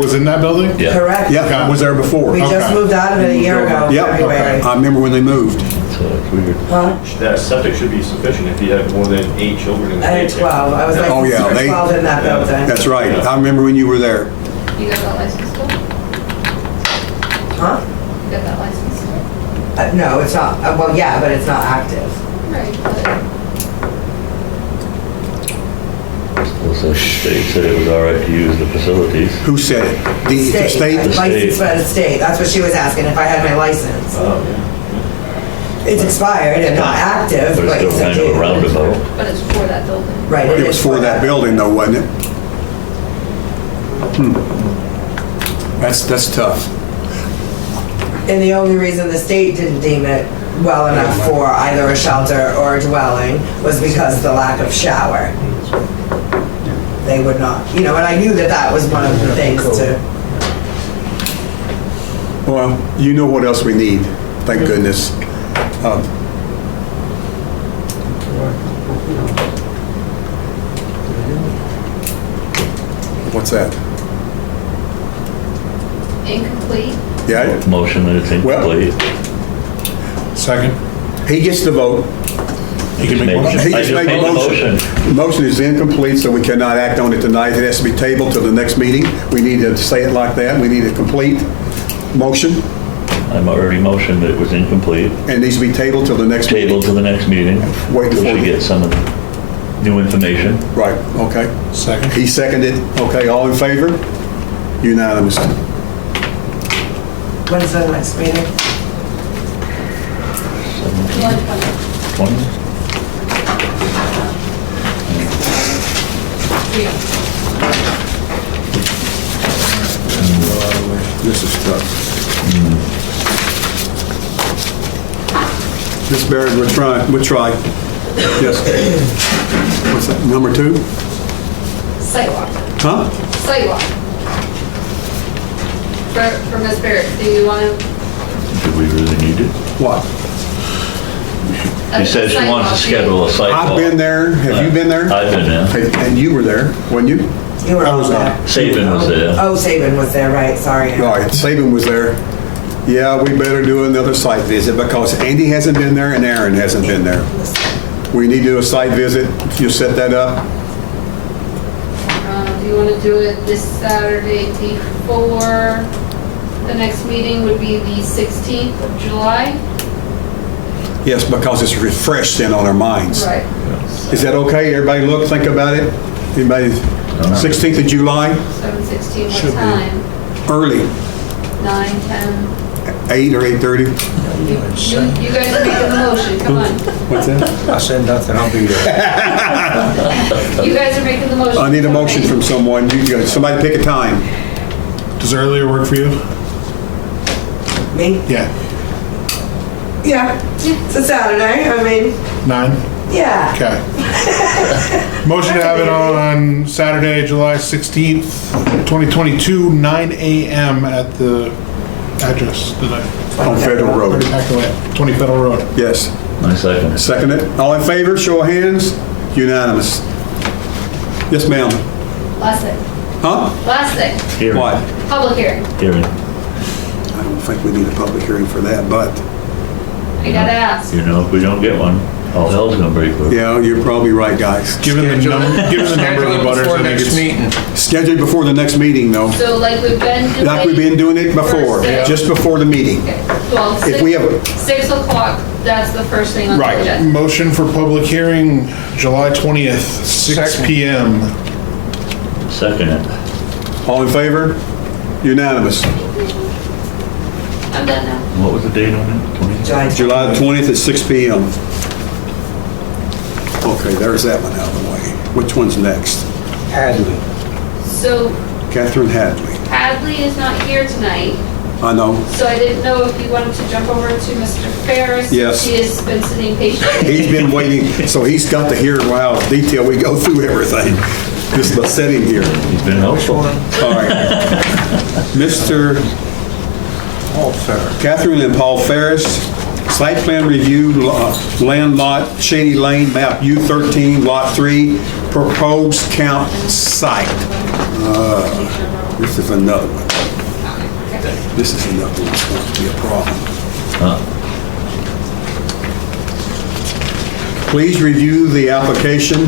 Was in that building? Yeah. Correct. Yeah, it was there before. We just Okay. moved out of it a year ago, Yep. February. I remember when they moved. So it's weird. Huh? That septic should be sufficient if you have more than 8 children in the I had daycare. 12. I was like Oh, yeah, they- 12 in that building. That's right. I remember when you were there. You got that license still? Huh? You got that license still? No, it's not. Well, yeah, but it's not active. Right, but So they said it was all right to use the facilities. Who said it? The state? License by the state. That's what she was asking, if I had my license. Oh, yeah. It's expired and not active, But it's but still it's kind of a roundabout. but it's for that building. Right. It was is for that building though, wasn't it? That's tough. And the only reason the state didn't deem it well enough for either a shelter or a dwelling was because of the lack of shower. They would not, and I knew that that was one of the things to, Well, you know what else we need, thank goodness. What's that? Incomplete. Yeah, Motion that it's incomplete. Second. he gets to vote. You can make motion. He I just just made the made the motion. The motion is incomplete, so we cannot act on it tonight. It has to be tabled till the next meeting. We need to say it like that. We need a complete motion, I'm already motioned that it was incomplete. and it needs to be tabled till the next meeting. Table to the next meeting. Wait Till before- she gets some of the new information. Right, okay. Second. He seconded. Okay, all in favor? Unanimous. when's the next meeting? 20? This is tough. Miss Barrett, we'll try. Yes. What's that, number 2? Sidewalk. Huh? Sidewalk. For Ms. Barrett, do you want to? Do we really need it? What? She says she wants to schedule a site walk. I've been there. Have you been there? I've been there. And you were there, weren't you? You were I all was there. not. Saban was there. Oh, Saban was there, right, sorry. All right, Saban was there. Yeah, we better do another site visit because Andy hasn't been there and Aaron hasn't been there. We need to do a site visit. If you set that up. Do you want to do it this Saturday before the next meeting would be the 16th of July? Yes, because it's refreshed then on our minds. Right. Is that okay? Everybody look, think about it. Anybody, 16th of July, 7:16, Should what be. time? early, 9, 10? 8 or 8:30? You guys are making the motion, come on. What's that? I said nothing, I'll be there. You guys are making the motion. I need a motion okay? from someone. You guys, somebody pick a time. Does earlier work for you? Me? Yeah. Yeah, it's a Saturday, 9? yeah. Okay. Motion to have it on Saturday, July 16th, 2022, 9 a.m. at the address that I On Federal Road. already packed away. 20 Federal Road. Yes. I second it. Second it. All in favor, show of hands. Unanimous. Yes, ma'am. Last thing, Huh? last thing, Hearing. What? public hearing. Hearing. I don't think we need a public hearing for that, but, I gotta ask. You know, if we don't get one, all hell's gonna break loose. yeah, you're probably right, guys. Given the number of the butters, Before I think next it's... meeting. Scheduled before the next meeting, though. So like we've been doing. Like we've been doing it before, First, just before the meeting. Okay, well, If we have, 6 o'clock, that's the first thing on the Right. agenda. Motion for public hearing, July 20th, 6 Second. p.m. Second it. all in favor? Unanimous. I'm done now. What was the date on it? 20? July the 20th at 6 p.m. Okay, there's that one out of the way. Which one's next? Hadley. So Catherine Hadley. Hadley is not here tonight, I know. so I didn't know if you wanted to jump over to Mr. Ferris. Yes. He has been sitting patiently. He's been waiting, so he's got to hear how detail we go through everything. Just let's set him here. He's been helpful. All right. Mr. Oh, sir. Catherine and Paul Ferris, site plan review, land lot, Shady Lane, map U13, lot 3, proposed count site. This is another one. Okay. This is another one that's going to be a problem. Huh. Please review the application,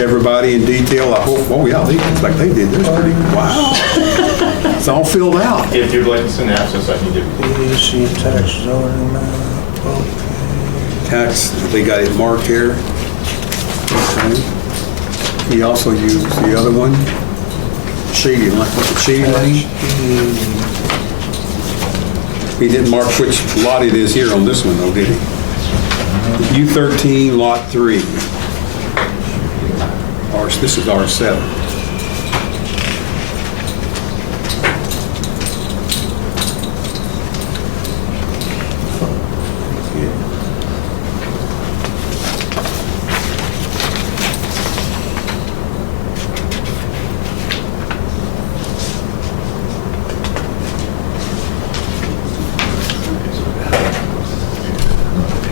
everybody in detail. I hope, oh yeah, they, looks like they did this pretty, wow. It's all filled out. If you'd like to send access, I can give you. EDC tax zoning map, okay. Tax, they got it marked here. Okay. He also used the other one, Shady, like what's it, Shady Lane? He didn't mark which lot it is here on this one though, did he? U13, Lot 3. This is R7.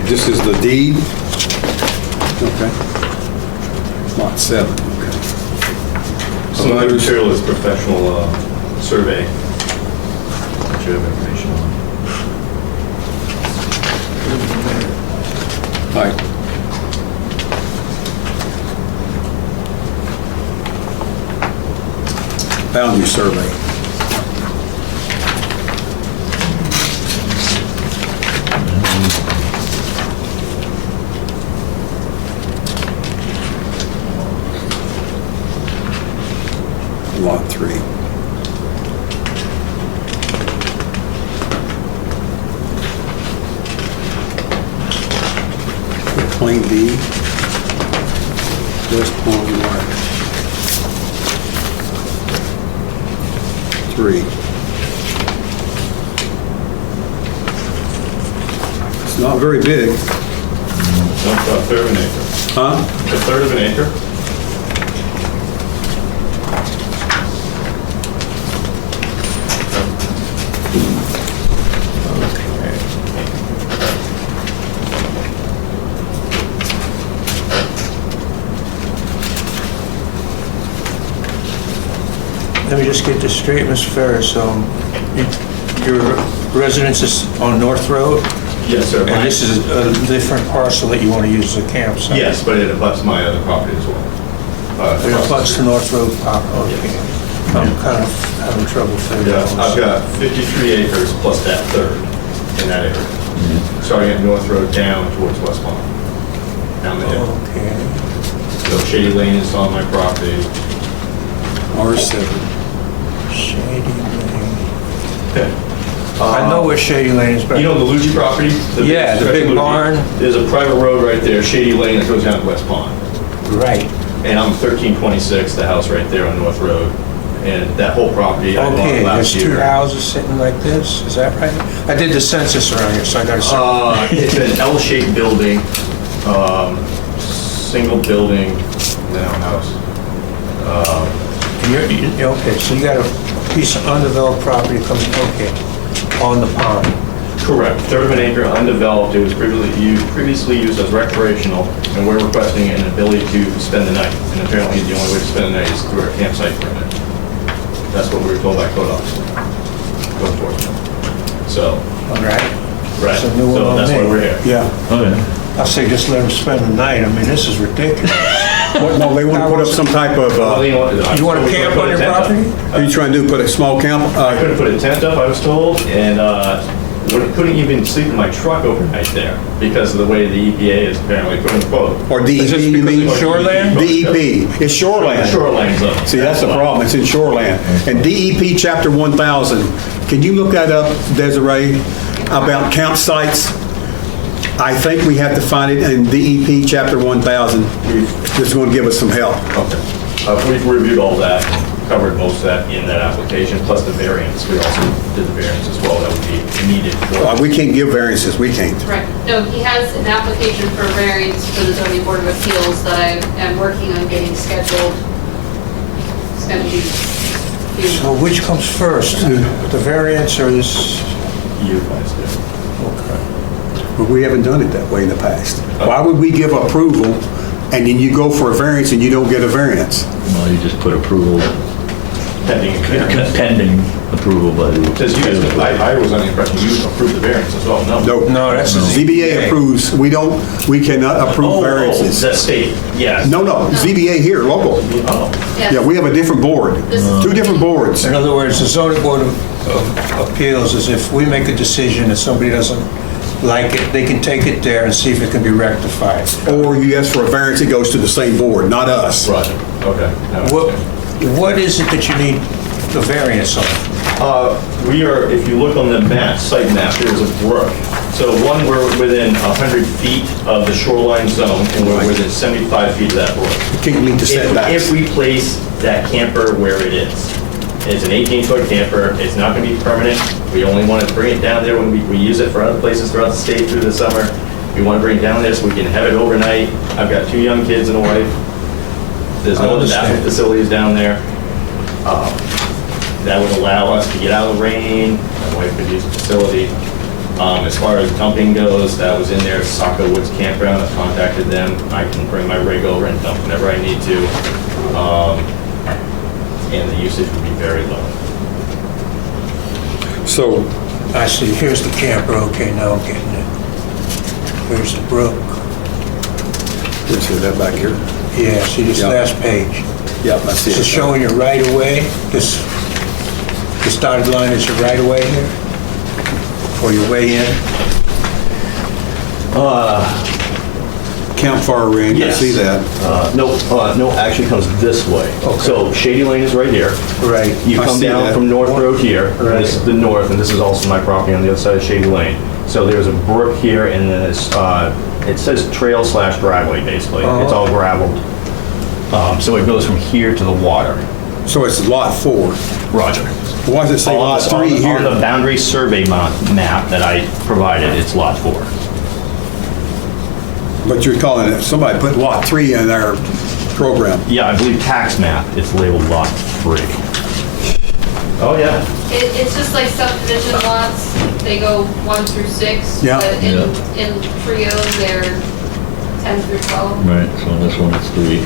This is the deed? Okay. Lot 7, okay. Some of the material is professional survey. That you have information on. All right. Boundary survey. Lot 3. Plain D. West Palm Drive. 3. It's not very big, It's not a third of an acre. huh? A third of an acre? Let me just get this straight, Mr. Ferris. Your residence is on North Road, Yes, sir. and this is a different parcel that you want to use as a campsite? Yes, but it abuts my other property as well. It abuts the North Road property. Okay. I'm kind of having trouble figuring Yeah, out. I've got 53 acres plus that third in that area. Starting at North Road down towards West Palm. Down the hill. Okay. So Shady Lane is on my property. R7. Shady Lane. Okay. I know where Shady Lane is, but... You know the Lucci property? Yeah, the stretch big of Lucci? barn. There's a private road right there, Shady Lane, that goes down to West Pond. Right. And I'm 1326, the house right there on North Road. And that whole property I bought Okay, there's last two year. houses sitting like this, is that right? I did the census around here, so I got to... It's an L-shaped building, single building, now house. Okay, so you got a piece of undeveloped property coming, okay, on the pond. Correct, third of an acre, undeveloped, it was previously used as recreational, and we're requesting an ability to spend the night. And apparently the only way to spend the night is through our campsite permit. That's what we were told by code officer, code enforcement. So, All right. right, It's a new one so on that's me. why we're here. Yeah. Oh, yeah. I say just let them spend the night, I mean, this is ridiculous. What, no, they want to put up some type of, Well, you You want to camp on your property? trying to do, put a small camp? I couldn't put a tent up, I was told, and couldn't even sleep in my truck overnight there because of the way the EPA is apparently, quote unquote. Or DEP, you mean? Shoreland? DEP, it's shoreland. Shoreline's up. See, that's the problem, it's in shoreland. And DEP Chapter 1000, can you look that up, Desiree, about campsites? I think we have to find it in DEP Chapter 1000. It's going to give us some help. Okay. We've reviewed all that, covered most of that in that application, plus the variance. We also did the variance as well that would be needed for. We can't give variances, we can't. Right. No, he has an application for variance for the zoning board of appeals that I am working on getting scheduled. It's gonna be. So which comes first, the variance or this? You guys do. Okay. But we haven't done it that way in the past. Why would we give approval and then you go for a variance and you don't get a variance? Well, you just put approval pending variance. Pending approval by the. Because you guys, I was under the impression you approved the variance as well, no? No, that's the ZBA approves, we cannot approve variances. The state, yes. No, ZBA here, local. Oh, Yes. Yeah, we have a different board, This is- 2 different boards. In other words, the zoning board of appeals is if we make a decision and somebody doesn't like it, they can take it there and see if it can be rectified. Or you ask for a variance, it goes to the same board, not us. Roger, okay. Now I What, understand. what is it that you need the variance on? We are, if you look on the map, site map, there's a brook. So one, we're within 100 feet of the shoreline zone, and we're within 75 feet of that brook. Can't meet the If setbacks. we place that camper where it is, it's an 18-foot camper, it's not gonna be permanent. We only want to bring it down there when we use it for other places throughout the state through the summer. We want to bring it down there so we can have it overnight. I've got 2 young kids and a wife. There's I no other understand. bathroom facilities down there. That would allow us to get out of the rain. My wife could use the facility. As far as dumping goes, that was in there, Saco Woods Campground. I've contacted them. I can bring my rig over and dump whenever I need to. And the usage would be very low. So, I see, here's the camper, okay, now I'm getting it. Here's the brook. let's see that back here. Yeah, see this Yeah. last page. Yeah, I see This is it. showing your right of way. This dotted line is your right of way here? Or your way in? Campfire range, I Yes. see that. No, actually comes this way. Okay. So Shady Lane is right here. Right. You I come see down that. from North Road here, and Right. this is the north, and this is also my property on the other side of Shady Lane. So there's a brook here, and then it's, it says trail/driveway, basically. It's all gravelled. So it goes from here to the water. So it's lot 4. Roger. Why does it say lot 3 here? On the boundary survey map that I provided, it's lot 4. But you're calling it, somebody put lot 3 in their program. Yeah, I believe tax map, it's labeled lot 3. Oh, yeah. It's just like subdivision lots, they go 1 through 6. Yeah. But in trio, they're 10 through 12. Right, so on this one it's 3.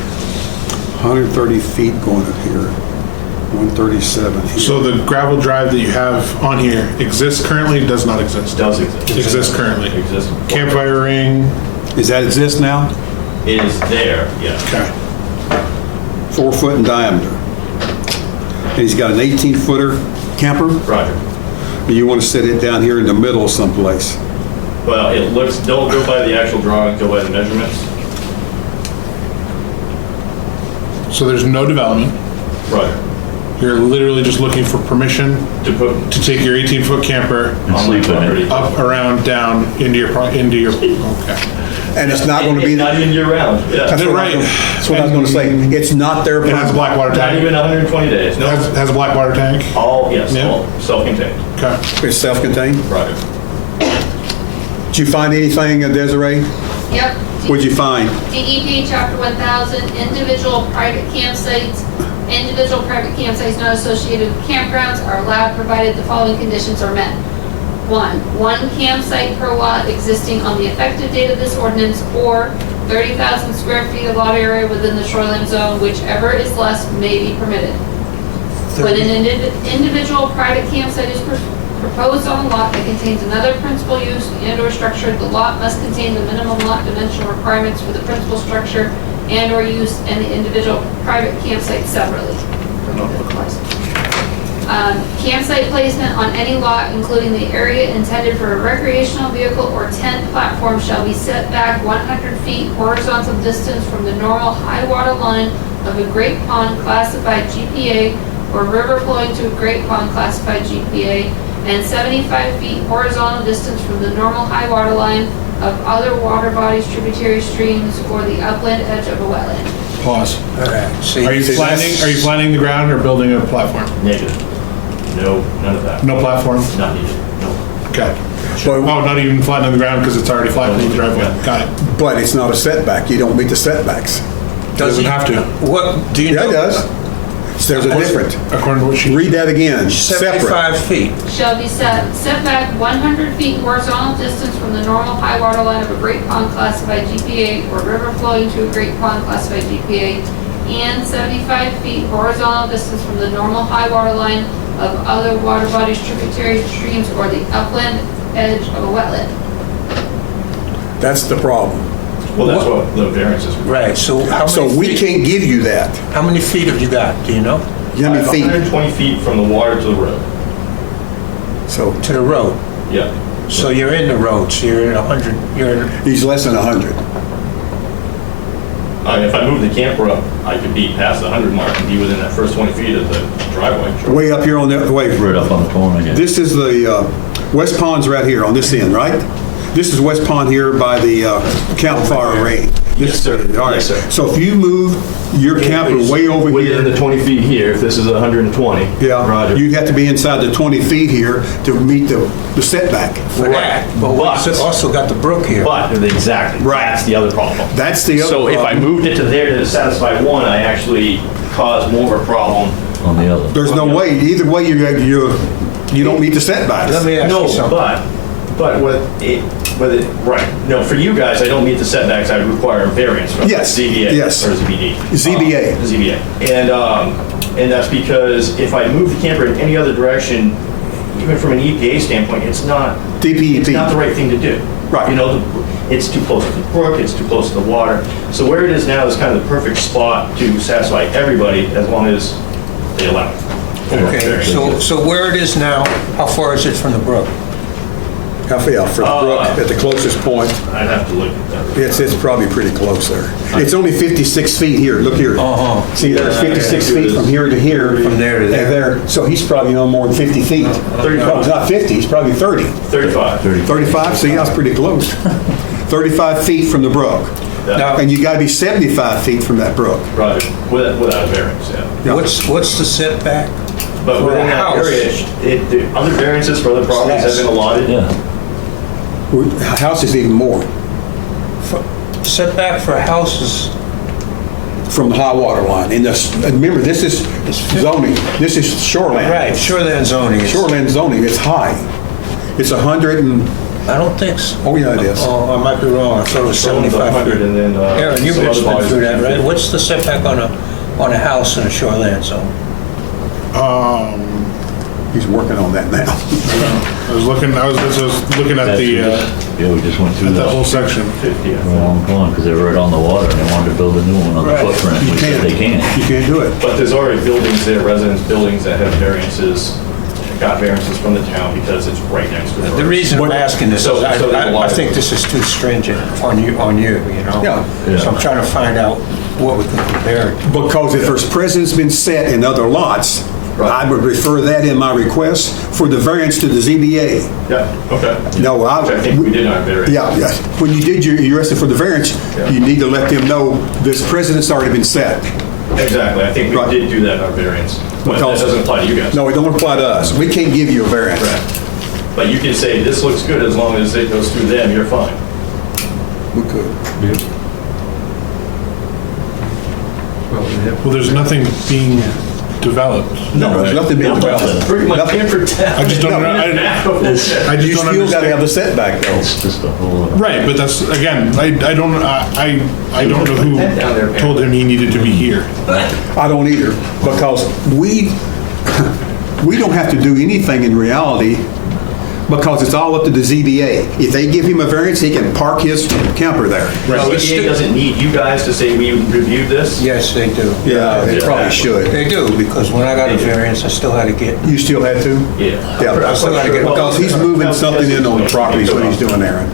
130 feet going up here, 137 here. So the gravel drive that you have on here exists currently, does not exist? Does exist. Exists currently. Exists. Campfire ring, Does that exist now? It is there, yes. okay. 4 foot in diameter. And he's got an 18-footer camper, Roger. and you want to set it down here in the middle someplace. Well, it looks, don't go by the actual drawing, go by the measurements. So there's no development. Roger. You're literally just looking for permission To put to take your 18-foot camper And on sleep the in it. property. up, around, down, into your, okay. And it's not going to be, Not even year round, yeah. that's what Right. that's what I was going to say. It's not their It has a problem. black water Not even tank? 120 days, no. Has a black water tank? All, yes, Yeah. all self-contained. Okay. It's self-contained. Roger. Did you find anything, Desiree? Yep. What'd you find? DEP Chapter 1000, individual private campsites. Individual private campsites not associated with campgrounds are allowed provided the following conditions are met. One campsite per lot existing on the effective date of this ordinance, or 30,000 square feet of lot area within the shoreline zone, whichever is less may be permitted. When an individual private campsite is proposed on a lot that contains another principal use and/or structure, the lot must contain the minimum lot dimensional requirements for the principal structure and/or use and the individual private campsite separately. Campsite placement on any lot, including the area intended for a recreational vehicle or tent platform, shall be set back 100 feet horizontal distance from the normal high water line of a great pond classified GPA or river flowing to a great pond classified GPA, and 75 feet horizontal distance from the normal high water line of other water bodies, tributary streams, or the upland edge of a wetland. Pause. All right, see. Are you planning the ground or building a platform? Negative. No, none of that. No platform? Not needed, no. Okay. Oh, not even flattening the ground because it's already flat in the driveway. Got it. But it's not a setback. You don't meet the setbacks. Doesn't have to. What, do you know? Yeah, it does. There's a difference. According to what she. Read that again. Separate. 75 feet. Shall be set back 100 feet horizontal distance from the normal high water line of a great pond classified GPA or river flowing to a great pond classified GPA, and 75 feet horizontal distance from the normal high water line of other water bodies, tributary streams, or the upland edge of a wetland. That's the problem. Well, that's what the variance is. Right, so how So many we feet, can't give you that. how many feet have you got, do you know? How many feet? 120 feet from the water to the road. So To the road. Yeah. So you're in the road, so you're in 100, you're in, he's less than 100. If I move the camper up, I could be past the 100 mark and be within that first 20 feet of the driveway. Sure. Way up here on the, wait, Right up on the corner again. this is the, West Pond's right here on this end, right? This is West Pond here by the campfire range. Yes, sir. All right. Yes, sir. So if you move your camper way over Within the here, 20 feet here, if this is 120. yeah, Roger. you'd have to be inside the 20 feet here to meet the setback. for that. But we But- also got the brook here. But, exactly. Right. That's the other problem. That's the other So if I problem. moved it to there to satisfy one, I actually cause more of a problem. On the other. There's no way, either way, you don't meet the setbacks. Let me ask No, you something. but right. No, for you guys, I don't meet the setbacks. I require a variance from Yes, ZBA yes. or ZBD. ZBA. ZBA. And that's because if I move the camper in any other direction, even from an EPA standpoint, it's not DPEP. It's not the right thing to do. Right. You know, it's too close to the brook, it's too close to the water. So where it is now is kind of the perfect spot to satisfy everybody as long as they allow it. Okay, so where it is now, how far is it from the brook? How far from the brook at the closest point? I'd have to look at that. It's probably pretty close there. It's only 56 feet here, look here. Uh-huh. See, there's Yeah, 56 yeah, feet from here to here. From there to and there. So he's probably no more than 50 feet. 35. No, it's not 50, he's probably 30. 35. 35, see, that's pretty close. 35 feet from the brook. Now, And you gotta be 75 feet from that brook. Roger, without a variance, yeah. Yeah. what's the setback? But For within a that house. area, the other variances for other properties have been allotted. Yeah. House is even more, Setback for houses, from the high water line. And remember, this is zoning, this is shoreline. right, shoreline zoning is, Shoreline zoning, it's high. It's 100 and, I don't think so. oh yeah, it is. Oh, I might be wrong, I thought it was From the 75 100 feet. and then. Aaron, you've some been other bodies through that, are right? 250. What's the setback on a house in a shoreline zone? He's working on that now. I was looking at the, Yeah, we just went through that whole that section. 50, I for a think. long time because they were right on the water and they wanted to build a new one on the Right. footprint. You We said they can't, can't. you can't do it. But there's already buildings there, residence buildings that have variances, got variances from the town because it's right next to the road. The reason I'm asking this is So there's a lot I of- think this is too stringent on you, you know? Yeah. So I'm trying to find out what we can compare it to. Because if there's precedent's been set in other lots, Right. I would refer that in my request for the variance to the ZBA. Yeah, okay. No, Which I think we did not variance. Yeah, yeah. When you did you asked for the variance, Yeah. you need to let them know this precedent's already been set. Exactly, I think we Right. did do that in our variance. But that Because- doesn't apply to you guys. No, it don't apply to us. We can't give you a variance. Correct. But you can say, this looks good as long as it goes through them, you're fine. We could. Well, there's nothing being developed. No, there's nothing being developed. Bring my Nothing. camper down. I just don't know. I You just don't still gotta have understand. the setback though. It's just a whole. Right, but that's, again, I don't know who told him he needed to be here. I don't either, because we don't have to do anything in reality, because it's all up to the ZBA. If they give him a variance, he can park his camper there. So it's EPA still- doesn't need you guys to say we reviewed this? Yes, they do. Yeah, they probably should. They do, because when I got a variance, I still had to get, You still had to? Yeah. Yeah, still gotta get- because he's moving something in on the property is what he's doing, Aaron.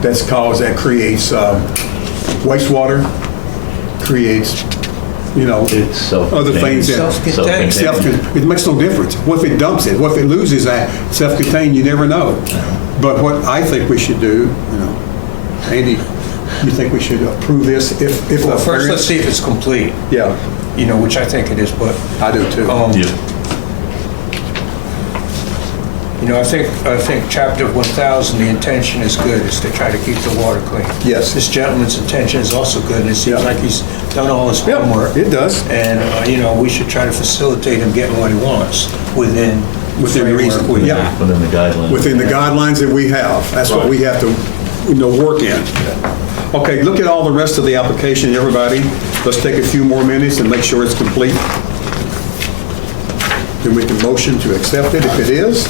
That creates wastewater, creates, It's self. other things that. Self-contained. It makes no difference. What if it dumps it? What if it loses that self-contained? You never know. But what I think we should do, Andy, you think we should approve this if the well, first let's variance? see if it's complete, Yeah, which I think it is, but, I do too. I think chapter 1000, the intention is good, is to try to keep the water clean. Yes. This gentleman's intention is also good, and it seems Yeah. like he's done all his Yeah, homework. it does. And, we should try to facilitate him getting what he wants within the Within framework reason, we yeah. have. Within the guidelines. Within the guidelines that we have. That's what we have to, work in. Okay, look at all the rest of the application, everybody. Let's take a few more minutes and make sure it's complete. Then we can motion to accept it if it is.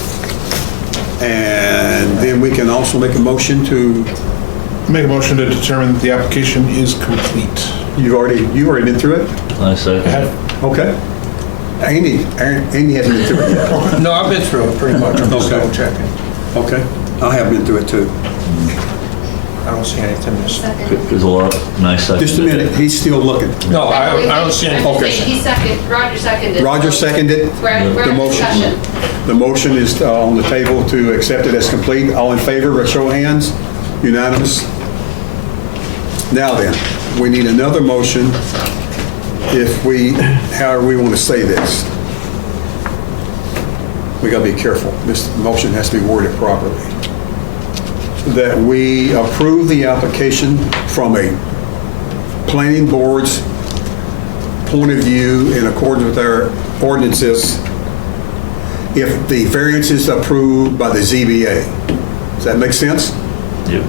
And then we can also make a motion to, Make a motion to determine that the application is complete. you already been through it? I second. Okay. Andy hasn't been through it yet. No, I've been through it pretty much, I'm just Okay. double checking. Okay. I have been through it too. I don't see anything missing. Second. There's a lot, nice second. Just a minute, he's still looking. No, I don't see I'm anything just saying, missing. he seconded, Roger seconded. Roger seconded. We're The in motion. discussion. The motion is on the table to accept it as complete. All in favor, show of hands. Unanimous. Now then, we need another motion if we, however we want to say this. We got to be careful. This motion has to be worded properly. That we approve the application from a planning board's point of view in accordance with our ordinances if the variance is approved by the ZBA. Does that make sense? Yep.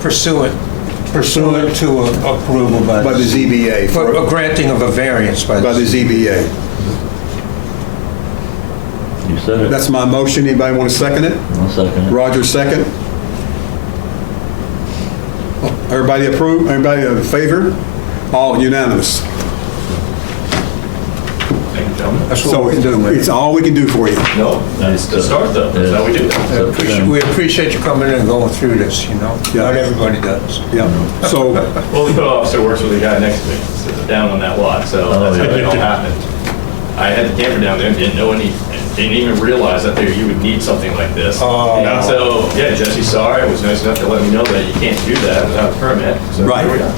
Pursuant to approval by By the ZBA. For a granting of a variance by By the ZBA. You said it. That's my motion. Anybody want to second it? I'll second it. Roger, second. Everybody approve? Everybody in favor? All unanimous. Thank you, gentlemen. That's what So we can do, man. it's all we can do for you. No, it's the start though, that's how we do that. We appreciate you coming in and going through this, you know? Yeah. Not everybody does. Yeah. So, Well, the code officer works with the guy next to me, sits down on that lot, so that's how it all happened. I had the camper down there and didn't know didn't even realize that you would need something like this. Oh. And so, yeah, Jesse saw it, was nice enough to let me know that you can't do that without a permit. So Right. here we are.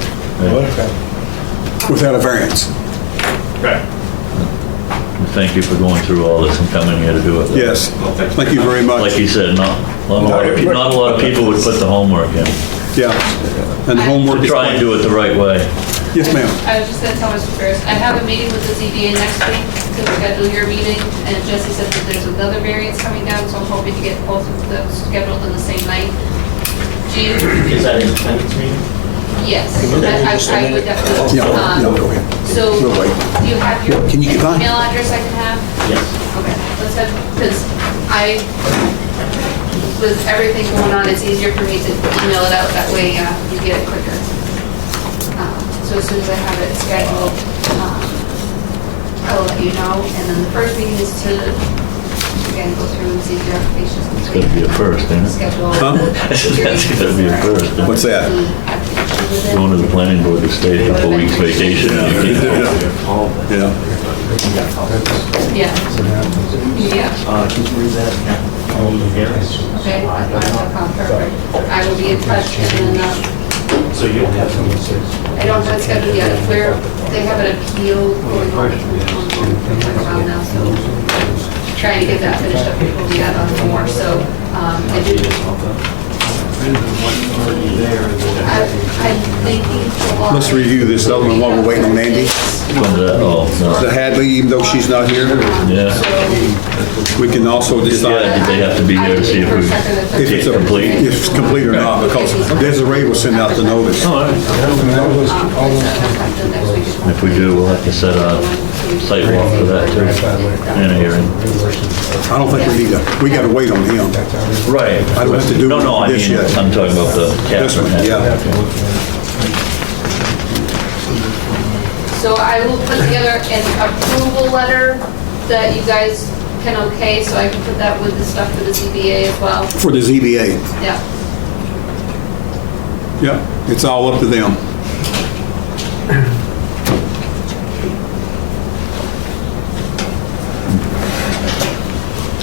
without a variance. Right. Thank you for going through all this and coming here to do it. Yes. Well, Thank you very much. Like you said, not a lot of people would put the homework in. Yeah. And homework To is... try and do it the right way. Yes, ma'am. I was just gonna tell Mr. Ferris, I have a meeting with the ZBA next week to schedule your meeting, and Jesse said that there's another variance coming down, so I'm hoping to get both of those scheduled on the same night. Do you? Is that in the next meeting? Yes, Can you give me just a I would minute? definitely. Yeah, no, go ahead. So, We'll wait. do you have your Can you get by? email address I can have? Yes. Okay, let's have, because with everything going on, it's easier for me to email it out, that way you get it quicker. So as soon as I have it scheduled, I will let you know, and then the first meeting is to, again, go through and see if your application's It's complete. gonna be a first, isn't it? Schedule. Huh? That's gonna be a first. isn't it? What's that? Application with it. Going to the planning board to stay a couple weeks vacation. Yeah. Yeah. Yeah. Okay, perfect. I will be in touch, and then, So you don't have some I don't have it scheduled yet. They have an appeal going on around now, so trying to get that finished up before we got on more, so, I did. I'm thinking July. Let's review this other one while we're waiting on Andy. When's that? Oh, The no. Hadley, even though she's not here, Yeah. we can also Yeah, decide they have to be here to see if we, if it's complete. if it's complete or not, because Desiree will send out the notice. If we do, we'll have to set a site walk for that too, and a hearing. I don't think we need to, we gotta wait on him. Right. I don't have to do No, I this mean, yet. I'm talking about the This one, Catherine. yeah. So I will put together an approval letter that you guys can okay, so I can put that with the stuff for the ZBA as well. For the ZBA. Yeah. Yep, it's all up to them.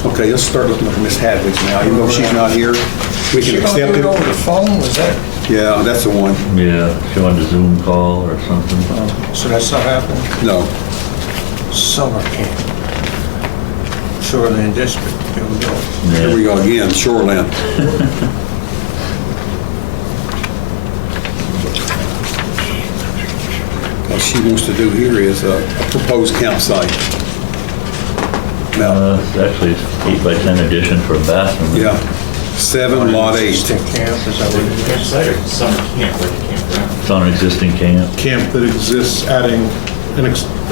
Okay, let's start looking at Miss Hadley's now, even though she's not here. We She can gonna accept do it over it. the phone, was that, Yeah, that's the one. Yeah, she wanted a Zoom call or something. so that's not happening? No. Summer camp. Shoreland District, here we go. Here we go again, Shoreland. What she wants to do here is a proposed campsite. Now, Actually, it's 8 by 10 addition for a bathroom. yeah, 7 lot 8. Stick camp, is that what it is? Campsite or summer camp, like a campground? on an existing camp. camp that exists, adding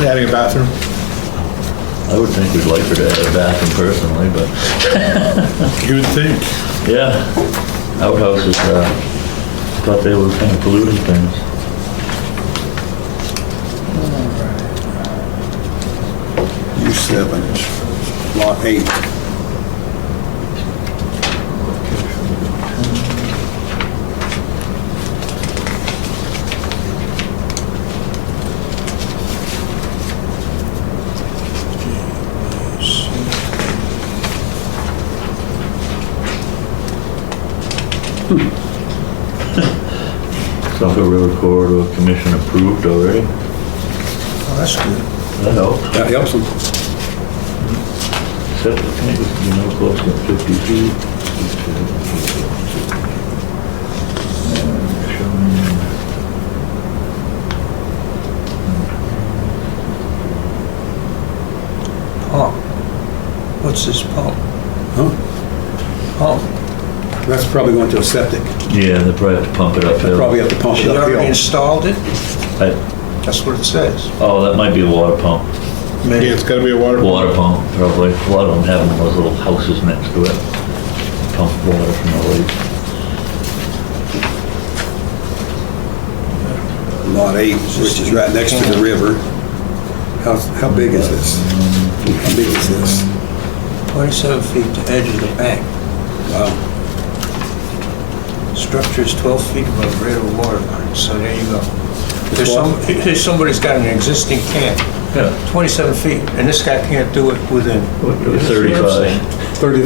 adding a bathroom? I would think we'd like her to have a bathroom personally, but You would think. yeah, outhouses, thought they were kind of polluting things. U7, lot 8. Saco River Corridor Commission approved already. Oh, that's good. That helps. That helps them. Septic tank is, you know, close to 50 feet. And showing- Pump. What's this pump? Huh? Pump. That's probably going to a septic. Yeah, they probably have to pump it uphill. Probably have to pump it She already uphill. installed it? I- That's what it says. Oh, that might be a water pump. Yeah, it's gotta be a water. Water pump, probably. A lot of them have them, those little houses next to it. Pump water from the lake. Lot 8, which is right next to the river. How big is this? How big is this? 27 feet to edge of the bank. Wow. Structure is 12 feet above rate of water line, so there you go. There's somebody's got an existing camp, Yeah. 27 feet, and this guy can't do it within... 35. 30,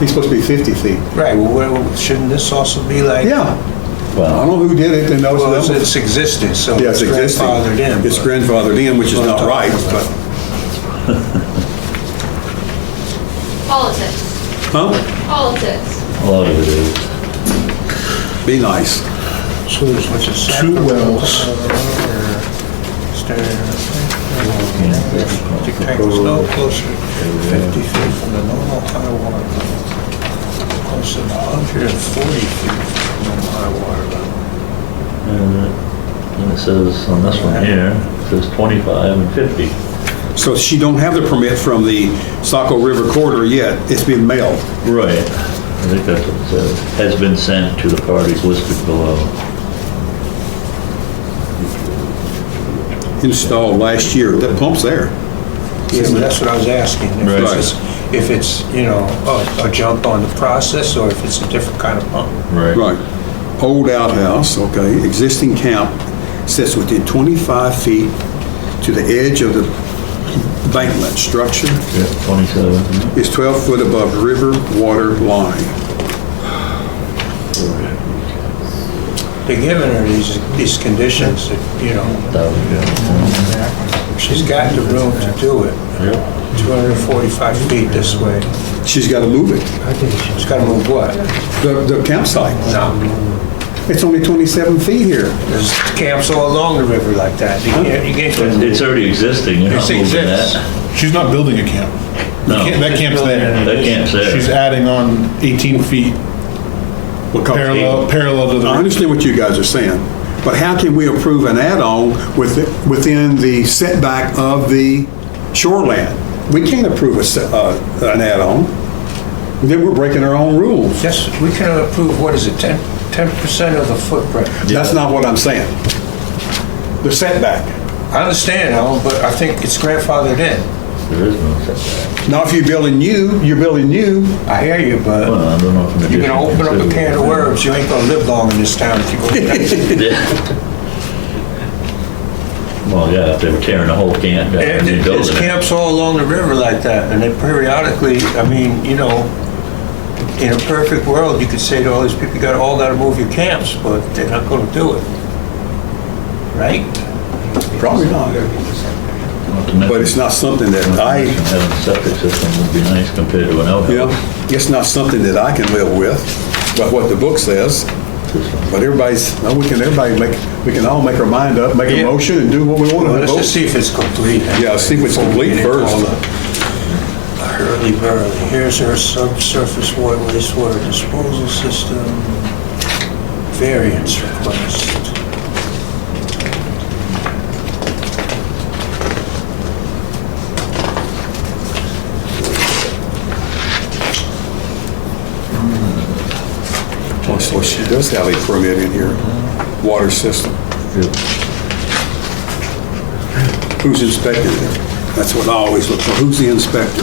he's supposed to be 50 feet. Right, well, shouldn't this also be like... Yeah. I Wow. don't know who did it, and those Well, numbers. it's existing, so Yeah, it's it's existing. grandfathered in. It's but- grandfathered in, which is not right, but, Politics, huh? politics. A lot of it is. Be nice. So there's Which is two wells. Detect snow closer, 50 feet from the normal high water level. Closer to 140 feet from normal high water level. And it says on this one here, it says 25 and 50. So she don't have the permit from the Saco River corridor yet. It's been mailed. Right. I think that's what it says. Has been sent to the parties listed below. Installed last year. That pump's there. Yeah, but that's what I was asking. Right. If it's, you know, a jump on the process, or if it's a different kind of pump. Right. Right. Old outhouse, okay. Existing camp sits within 25 feet to the edge of the embankment structure. Yeah, 27. Is 12 foot above river water line. They're giving her these conditions that, you know, she's got the room to do it. Yep. 245 feet this way. She's got to move it. She's got to move what? The campsite. No. It's only 27 feet here. There's camps all along the river like that. You can't. It's already existing. You're not It moving exists. that. She's not building a camp. No. That camp's there. That camp's there. She's adding on 18 feet parallel to the. I understand what you guys are saying, but how can we approve an add-on within the setback of the shoreline? We can't approve an add-on. Then we're breaking our own rules. Yes, we can approve, what is it, 10% of the footprint? That's not what I'm saying. The setback. I understand, Alan, but I think it's grandfathered in. There is no setback. Now, if you're building new, I hear you, but Well, I don't know if an you're gonna addition open up a can of considered- worms. You ain't gonna live long in this town if you go there. Yeah. Well, yeah, if they were tearing the whole camp down and And there's rebuilding it. camps all along the river like that, and they periodically, I mean, you know, in a perfect world, you could say to all these people, you all gotta move your camps, but they're not gonna do it. Right? Probably not. Not to mention- But it's not something that Having a septic system would be nice compared to an outhouse. yeah, it's not something that I can live with, but what the book says. But we can all make our mind up, make a Yeah. motion and do what we want Well, to let's vote. just see if it's complete. Yeah, see if it's complete first. Hurly burly, here's our subsurface water wastewater disposal system, variance request. Oh, so she does have a permit in here. Water system. Who's inspecting it? That's what I always look for. Who's the inspector?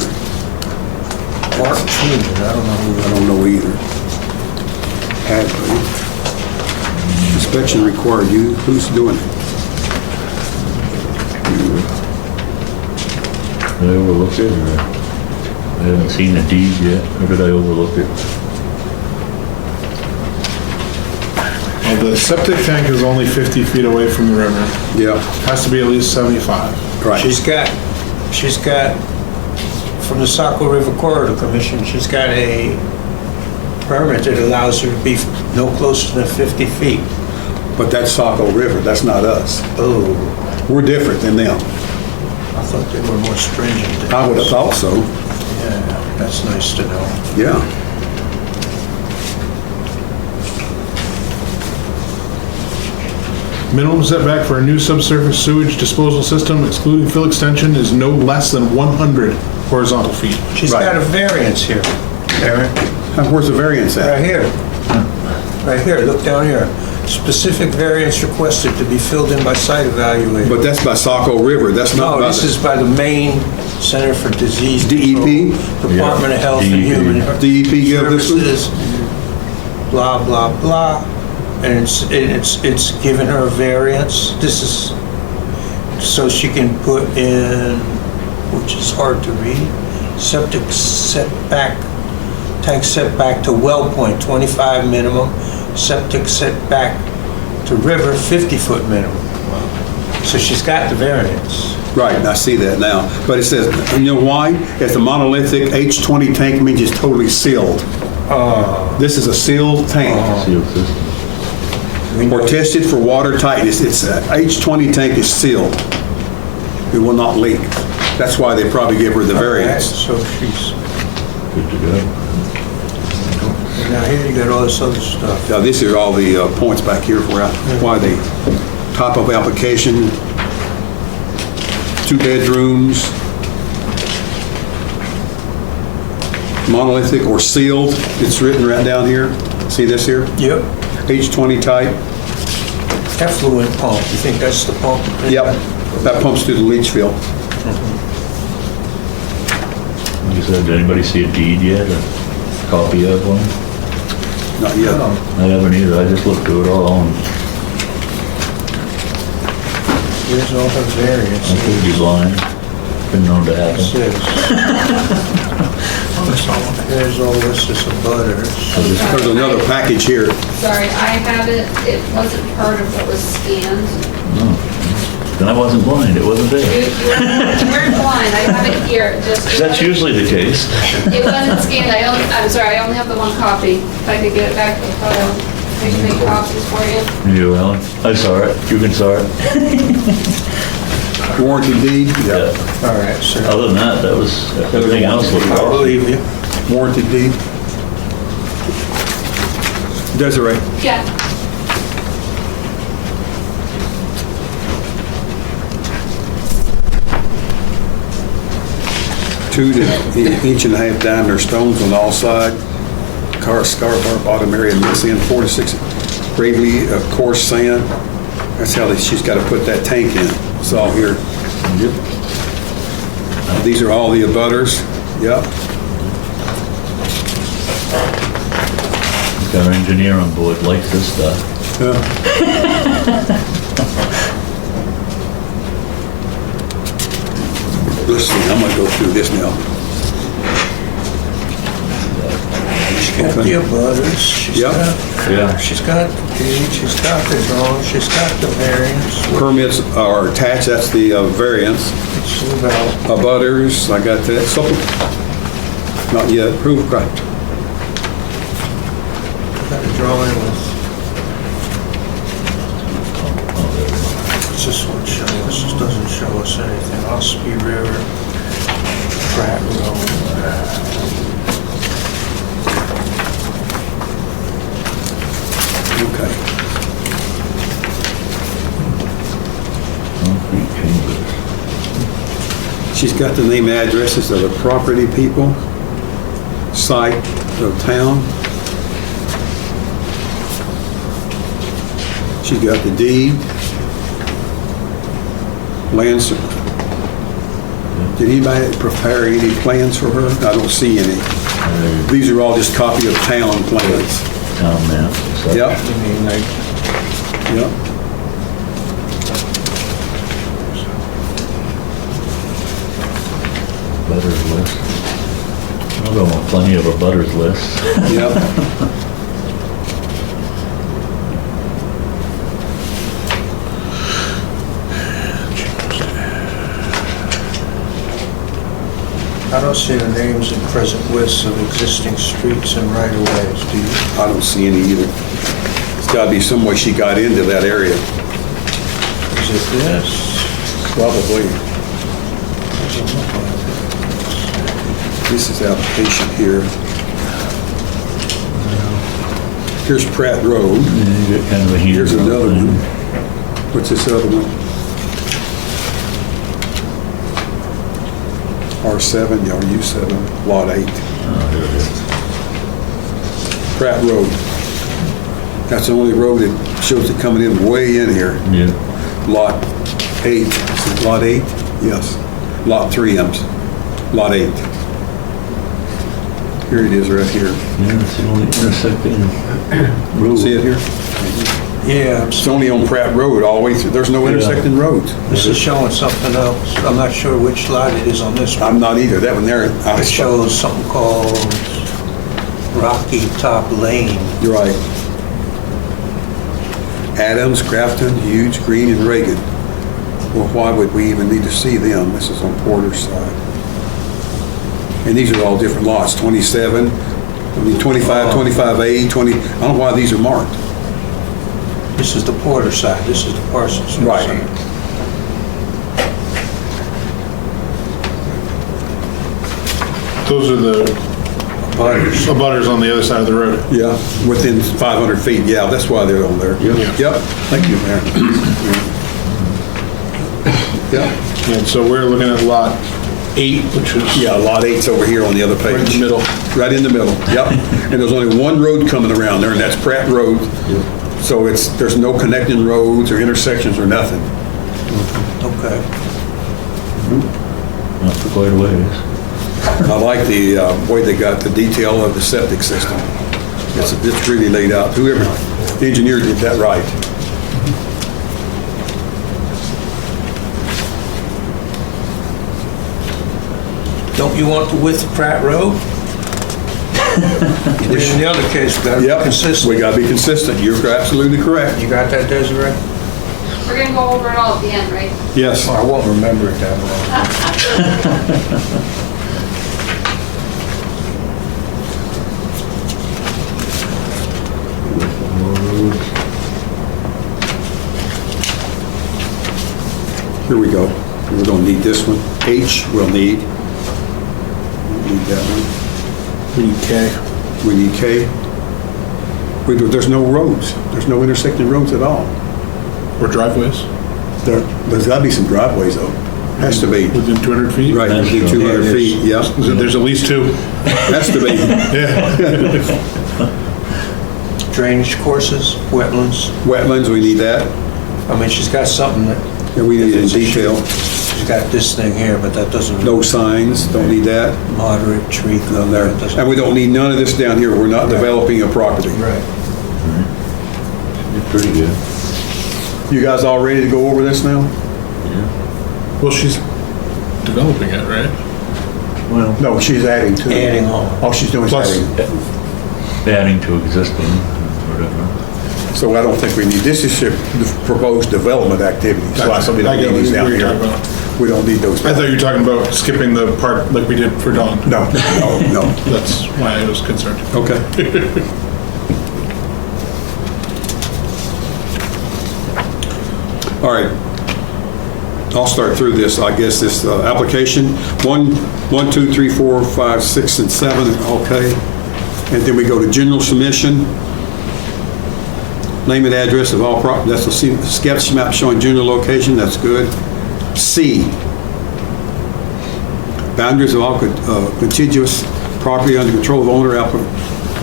Mark Freeman, I don't know who. I don't know either. Hadley. Inspection required. Who's doing it? Did I overlook it, or I haven't seen the deed yet, or did I overlook it? Well, the septic tank is only 50 feet away from the river. Yeah, Has to be at least 75. right. She's got, from the Saco River Corridor Commission, she's got a permit that allows her to be no closer than 50 feet. But that's Saco River. That's not us. Oh, We're different than them. I thought they were more stringent. than I would have us. thought so. Yeah, that's nice to know. Yeah. Minimum setback for a new subsurface sewage disposal system excluding fill extension is no less than 100 horizontal feet. She's Right. got a variance here, Aaron, Where's the variance at? right here. Right here, look down here. Specific variance requested to be filled in by site evaluator. But that's by Saco River. That's not No, by this is by the Maine Center for Disease DEP? Control, Department of Yeah, Health and DEP. Human DEP give this one? Services, blah, blah, blah. And it's given her a variance. This is so she can put in, which is hard to read, septic setback, tank setback to well point, 25 minimum, septic setback to river, 50-foot minimum. So she's got the variance. Right, and I see that now. But it says, you know why? It's a monolithic H20 tank means it's totally sealed. This is a sealed tank. Sealed system. Or tested for water tightness. It's a H20 tank is sealed. It will not leak. That's why they probably give her the variance. So she's, Good to go. now here you got all this other stuff. Now, these are all the points back here for why they type of application, 2 bedrooms, monolithic or sealed. It's written right down here. See this here? Yep. H20 type. Effluent pump, you think that's the pump? Yep. That pumps through the leach field. Like I said, did anybody see a deed yet, a copy of one? Not yet. I haven't either, I just looked through it all, and Here's all her I could variances. be blind, been known to happen. Here's all this is a butters. There's another package here. Sorry, I have it, it wasn't part of what was scanned. Then I wasn't blind, it wasn't You there. weren't blind, I have it here, just. That's usually the case. It wasn't scanned, I'm sorry, I only have the one copy. If I could get it back to the photo, I can make copies for you. You, Alan? I saw it, you can saw it. Warranty deed? Yeah. All right, so Other than that, that was, everything else looked I awesome. believe you. Warranty deed. Desiree. Yeah, 2 to 1.5 diameter stones on all sides. Scar bar bottom area mixed in 4 to 6 gravely coarse sand. That's how she's got to put that tank in. It's all here. Yep. These are all the abutters. Yep. Got our engineer on board, likes this stuff. Let's see, I'm gonna go through this now. She's got the abutters. She's Yep. got, Yeah. she's got the deed, she's got the drawing, she's got the variance. Permits are attached, that's the variance. It's about, Abutters, I got that. Not yet, approved, right. got a drawing with, what's this one show us? This doesn't show us anything. Ospey River, Pratt Road. Okay. Concrete chambers. She's got the name and addresses of the property people, site of town. She's got the deed. Lands. Did anybody prepare any plans for her? I don't see any. These are all just copy of town plans. Town map. so- Yep, I mean, like, yep. Butters list. I'll go on plenty of a butters list. Yep. I don't see the names and present lists of existing streets and right-of-ways, do you? I don't see any either. It's gotta be some way she got into that area. Is it this? Probably. Doesn't look like it. This is application here. Here's Pratt Road. Yeah, you get kind of a Here's hands-on another thing. one. What's this other one? R7, yeah, U7, Lot 8. Oh, here it is. Pratt Road. That's the only road that shows it coming in way in here. Yeah. Lot 8. Is it Lot 8? Yes. Lot 3, Lot 8. Here it is right here. Yeah, it's the only intersecting road. See it here? Yeah, It's only on Pratt Road all the way through. There's no intersecting roads. this is showing something else. I'm not sure which lot it is on this one. I'm not either. That one there, It shows something called Rocky Top Lane. You're right. Adams, Crafton, Hughes, Green, and Reagan. Well, why would we even need to see them? This is on Porter's side. And these are all different lots, 27, 25, 25A, 20, I don't know why these are marked. This is the Porter side, this is the Parsons side. Right. Those are the Butters. butters on the other side of the road. Yeah, within 500 feet, yeah, that's why they're on there. Yep. Yep, thank you, Mayor. Yep, And so we're looking at lot 8, which is yeah, Lot 8's over here on the other page. right in the middle. Right in the middle, yep. And there's only one road coming around there, and that's Pratt Road. So there's no connecting roads or intersections or nothing. Okay. Not for quite a ways. I like the way they got the detail of the septic system. It's really laid out. Whoever, the engineer did that right. Don't you want the width of Pratt Road? In the other case, we gotta be Yep, we consistent. gotta be consistent. You're absolutely correct. You got that, Desiree? We're gonna go over it all at the end, right? Yes. Oh, I won't remember it that long. Here we go. We're gonna need this one. H we'll need. Need that one. We need K. We need K. There's no roads. There's no intersecting roads at all. Or driveways There's gotta be some driveways though. Has to be. within 200 feet. Right, That's within true. 200 feet, yeah. There's at least 2. Has to be. Yeah. Drainage courses, wetlands. Wetlands, we need that. I mean, she's got something that, And we need it in detail. she's got this thing here, but that doesn't. No signs, don't need that. Moderate tree None cover. there. It doesn't- And we don't need none of this down here. We're not developing a property. Right. You're pretty good. You guys all ready to go over this now? Well, she's developing it, right? Well, No, she's adding to it. Adding on. All she's doing is Plus- adding. adding to existing, whatever. So I don't think we need, this is the proposed development activity. So I said we I don't get need what these you're down talking here. about. We don't need those. I thought you were talking about skipping the part like we did for Dawn. No, no. That's why I was concerned. Okay. All right. I'll start through this. I guess this application, 1, 2, 3, 4, 5, 6, and 7, okay. And then we go to general submission. Name and address of all property, that's a sketch map showing general location, that's good. C, boundaries of all contiguous property under control of owner,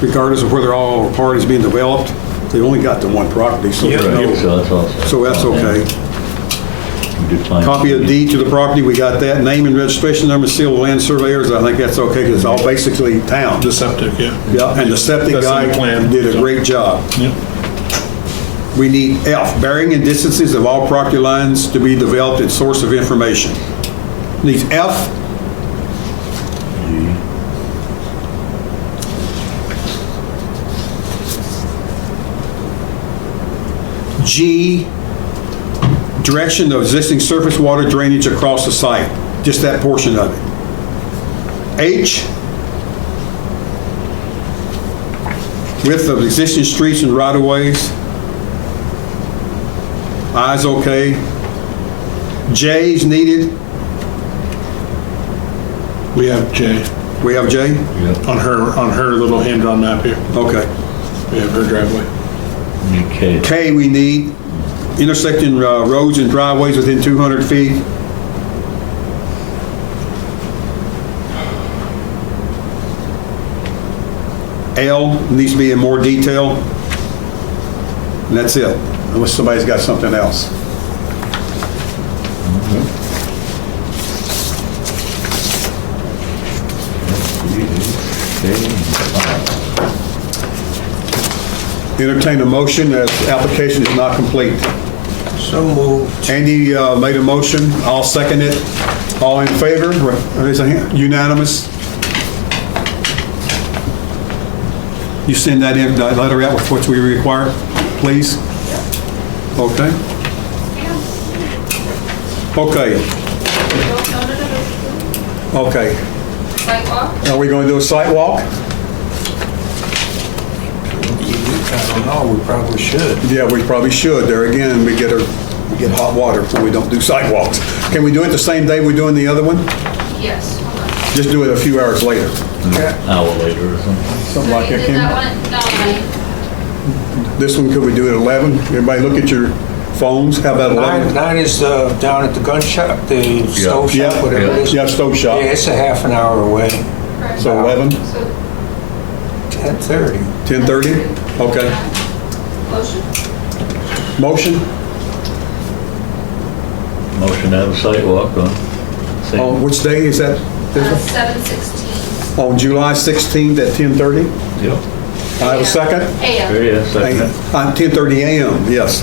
regardless of whether all or part is being developed. They only got the one property, so there's no- So that's also. so that's okay. We did find- Copy of deed to the property, we got that. Name and registration number, seal of land surveyors, I think that's okay, because it's all basically town. The septic, yeah. Yeah, and the septic That's in guy the plan. did a great job. Yep. We need F, bearing and distances of all property lines to be developed and source of information. Needs F, G, direction of existing surface water drainage across the site, just that portion of it. H, width of existing streets and right-of-ways. I's okay. J is needed. We have J We have J? on her little hand-drawn map here. Okay. We have her driveway. Okay. K we need. Intersecting roads and driveways within 200 feet. L needs to be in more detail. And that's it, unless somebody's got something else. Entertain a motion as application is not complete. So moved. Andy made a motion, I'll second it. All in favor? Raise a hand. Unanimous? You send that in, that letter out with what we require, please? Okay. Okay, okay. Sidewalk? Are we going to do a site walk? I don't know, we probably should. Yeah, we probably should. There again, we get hot water when we don't do sidewalks. Can we do it the same day we're doing the other one? Yes. Hold on. Just do it a few hours later. Hour later or something. Something like So that, you did Kim? that one at 9. This one, could we do it at 11? Everybody look at your phones. How about 11? Nine is down at the gun shop, the stove Yeah, shop, whatever it is. yeah, stove shop. Yeah, it's a half an hour away. Correct. So 11, So, 10:30. 10:30? Okay. motion? Motion? Motion to have a site walk on. same- On which day is that? 7:16 On July 16th at 10:30? Yep. I have a second? AM. There you go, second. On 10:30 a.m., yes.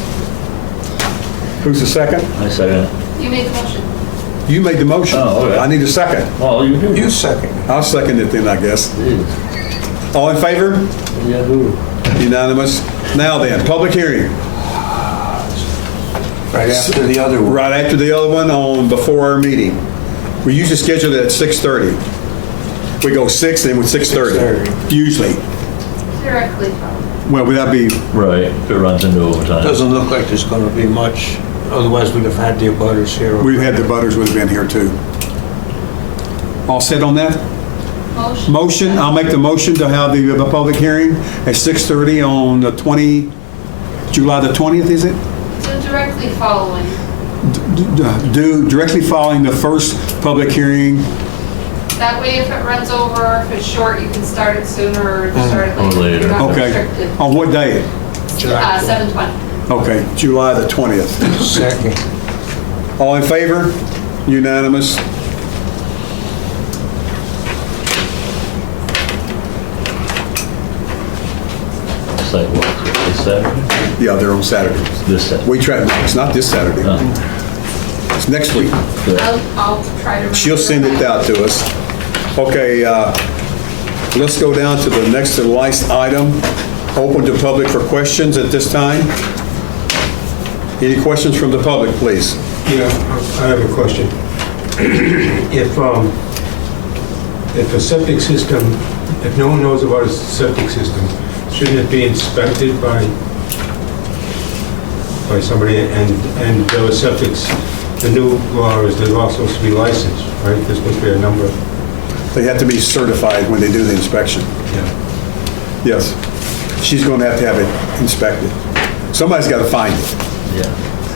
Who's the second? I second it. You made the motion. You made the motion. Oh, okay. I need a second. Well, you do. You second. I'll second it then, I guess. Jeez. All in favor? Yahoo. Unanimous. Now then, public hearing. Right after the other one. Right after the other one on before our meeting. We usually schedule it at 6:30. We go 6 and then with 6:30. 6:30. Usually. Theoretically, probably. Well, would that be, Right, if it runs into overtime. Doesn't look like there's gonna be much, otherwise we'd have had the abutters here. we've had the butters would have been here too. All set on that? Motion? Motion, I'll make the motion to have the public hearing at 6:30 on the July the 20th, is it? So directly following. Do directly following the first public hearing. That way, if it runs over, if it's short, you can start it sooner or start it Or later. later. You're not Okay. restricted. On what day? 7:20. Okay, July the 20th. Second. All in favor? Unanimous. Site walk this Saturday? Yeah, they're on Saturdays. This Saturday. We try, it's not this Saturday. Oh, It's next week. good. I'll try to. remember She'll send it that. out to us. Okay, let's go down to the next to the last item. Open to public for questions at this time. Any questions from the public, please? Yeah, I have a question. If a septic system, if no one knows about a septic system, shouldn't it be inspected by somebody? And those septics, the new law is they're all supposed to be licensed, right? There's supposed to be a number. They have to be certified when they do the inspection. Yeah. Yes. She's going to have it inspected. Somebody's got to find it. Yeah.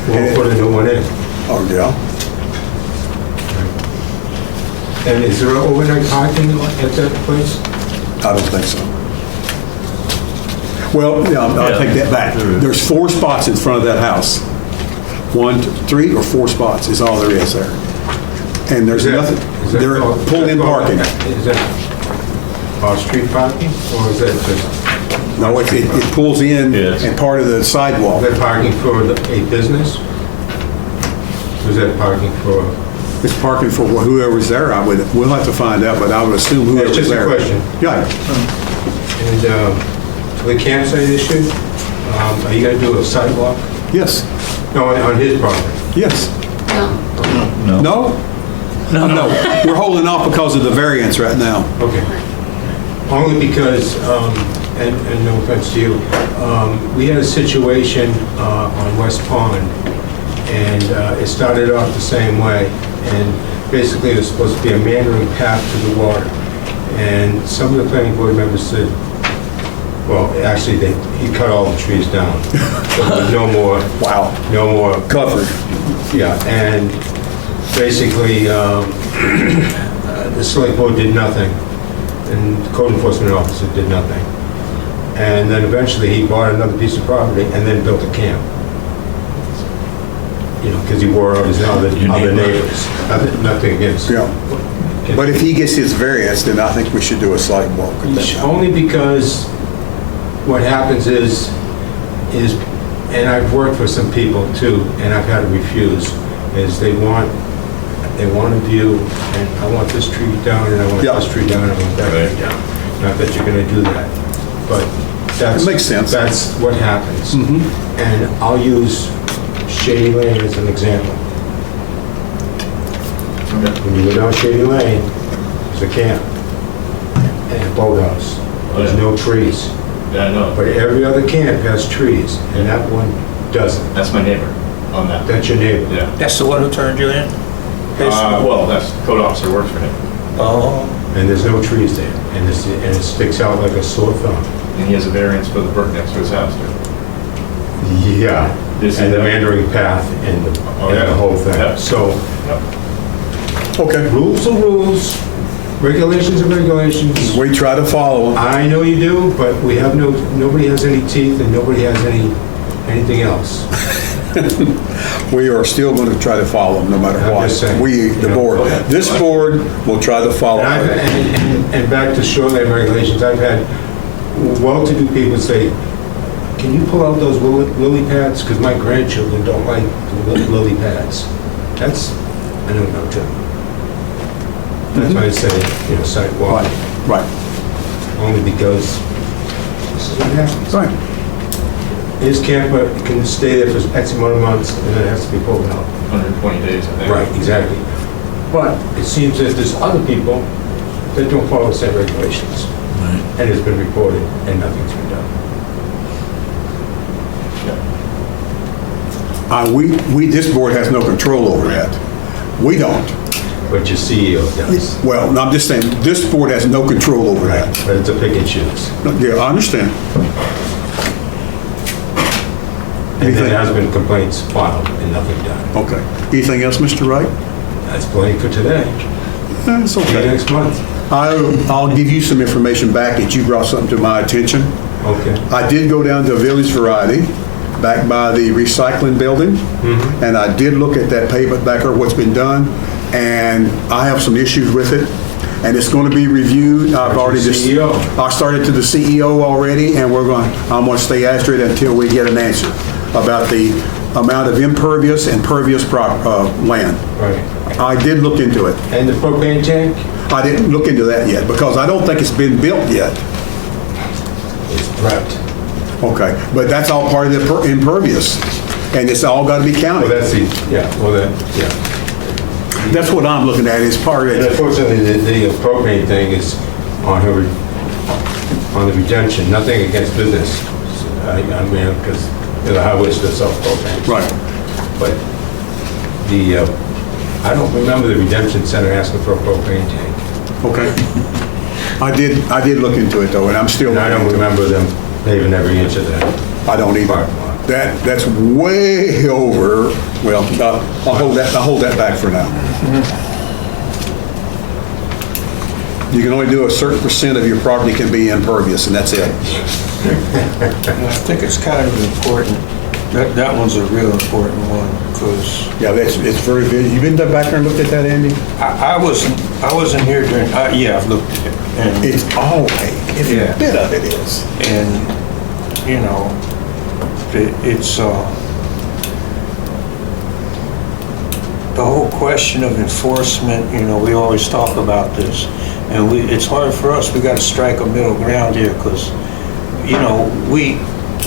We'll put a new one in. Oh, yeah? And is there overnight parking at that place? I don't think so. Well, yeah, I'll take that back. There's 4 spots in front of that house. 1, 2, 3 or 4 spots is all there is there. And there's nothing, they're pulled-in parking. Is that off-street parking, or is that just, No, it pulls in Yes. and part of the sidewalk. is that parking for a business? Or is that parking for, It's parking for whoever's there. We'll have to find out, but I would assume whoever's just a there. question. Yeah. and the campsite issue, are you gonna do a sidewalk? Yes. No, on his property? Yes. No. No? No. We're holding off because of the variance right now. Okay. Only because, and no offense to you, we had a situation on West Pond, and it started off the same way, and basically it was supposed to be a meandering path to the water. And some of the planning board members said, well, actually, he cut all the trees down. So there was no more. Wow. No more. Covered. Yeah, and basically, the select board did nothing, and the code enforcement officer did nothing. And then eventually, he bought another piece of property and then built a camp. You know, because he wore out his other neighbors. Nothing against. Yeah. But if he gets his variance, then I think we should do a sidewalk at that time. Only because what happens is, and I've worked for some people too, and I've had to refuse, is they want a view, and I want this tree down, and I want Yeah. this tree down, and I want that tree down. Not that you're gonna do that, but that's. It makes sense. That's what happens. And I'll use Shady Lane as an example. When you go down Shady Lane, there's a camp and a boathouse. There's no trees. Yeah, I know. But every other camp has trees, and that one doesn't. That's my neighbor on that. That's your neighbor. Yeah. That's the one who turned you in? Well, that's code officer works for him, Oh, And there's no trees there, and it sticks out like a sore thumb. and he has a variance for the brook next to his house too. Yeah. This And is- the meandering path and the whole thing. Yeah. So, Okay. rules are rules, regulations are regulations. We try to follow them. I know you do, but we have nobody has any teeth and nobody has anything else. We are still going to try to follow them no matter I'm what. just saying. We, the Yeah. board, this board will try to follow And it. and back to shoreline regulations, I've had well-to-do people say, can you pull out those lily pads? Because my grandchildren don't like the lily pads. That's, I don't know, too. That's why I say, sidewalk, Right, only because this is what happens. right. His camper can stay there for X amount of months, and then it has to be pulled out. 120 days, I think. Right, exactly. But it seems that there's other people that don't follow the same regulations. And it's been reported, and nothing's been done. This board has no control over that. We don't. But your CEO does. Well, no, I'm just saying, this board has no control over that. But it's a pick and choose. Yeah, I understand. And there has been complaints filed and nothing done. Okay. Anything else, Mr. Wright? That's plenty for today. It's See you okay. next month. I'll give you some information back that you brought something to my attention. Okay. I did go down to Village Variety, back by the recycling building, and I did look at that pavement back there, what's been done, and I have some issues with it, and it's going to be reviewed. I've already just, CEO. I started to the CEO already, and I'm going to stay after it until we get an answer about the amount of impervious and pervious land. Right. I did look into it. And the propane tank I didn't look into that yet because I don't think it's been built yet. is prepped. Okay, but that's all part of the impervious, and it's all got to be Well, counted. that's the, That's what I'm looking at, is part of And it. unfortunately, the propane thing is on the redemption, nothing against business. I mean, because the highways that sell propane. Right. But I don't remember the redemption center asking for a propane tank. Okay. I did look into it though, and I'm still. And I don't looking into it. remember them paving every inch of that. I don't either. Parking lot. That's way over, well, I'll hold that back for now. You can only do a certain percent of your property can be impervious, and that's it. And I think it's kind of important, that one's a real important one, because Yeah, it's very good. You been back there and looked at that, Andy? I wasn't here during, yeah, I've looked at it. And It's all every Yeah. bit of it is. And, you know, it's, the whole question of enforcement, you know, we always talk about this. And it's hard for us, we gotta strike a middle ground here, because, you know,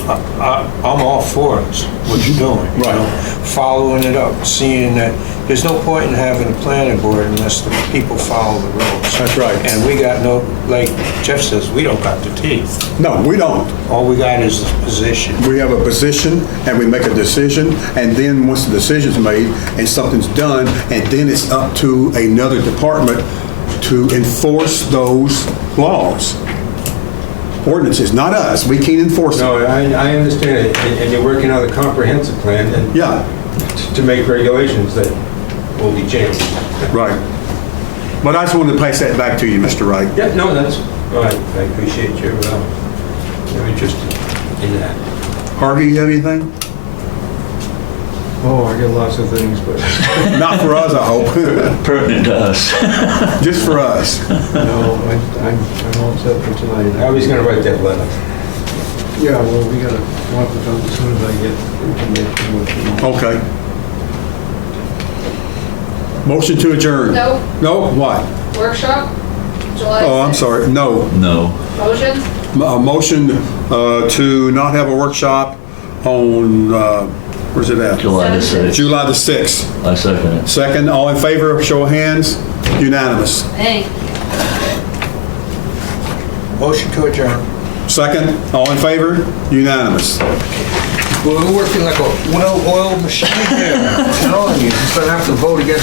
I'm all for it, what you're doing. You Right. know, following it up, seeing that, there's no point in having a planning board unless the people follow the rules. That's right. And we got no, like Jeff says, we don't got the teeth. No, we don't. All we got is the position. We have a position and we make a decision, and then once the decision's made and something's done, and then it's up to another department to enforce those laws. Ordinances, not us. We can't enforce No, them. I understand it, and you're working on a comprehensive plan and Yeah, to make regulations that will be changed. right. But I just wanted to pass that back to you, Mr. Wright. Yeah, no, that's, I appreciate your interest in that. Harvey, you have anything? Oh, I got lots of things, but Not for us, I hope. Pertinent to us. Just for us. no, I'm all set for tonight. I was gonna write that letter. Yeah, well, we'll have to talk as soon as I get information with you. Okay. Motion to adjourn. No, No, what? workshop, July 6th. Oh, I'm sorry. No. No. Motion, A motion to not have a workshop on, where's it at? July the 6th. July the 6th. I second it. Second, all in favor, show of hands. Unanimous. hey. Motion to adjourn. Second, all in favor? Unanimous. We're working like a well-oiled machine here. I'm telling you, you're gonna have to vote against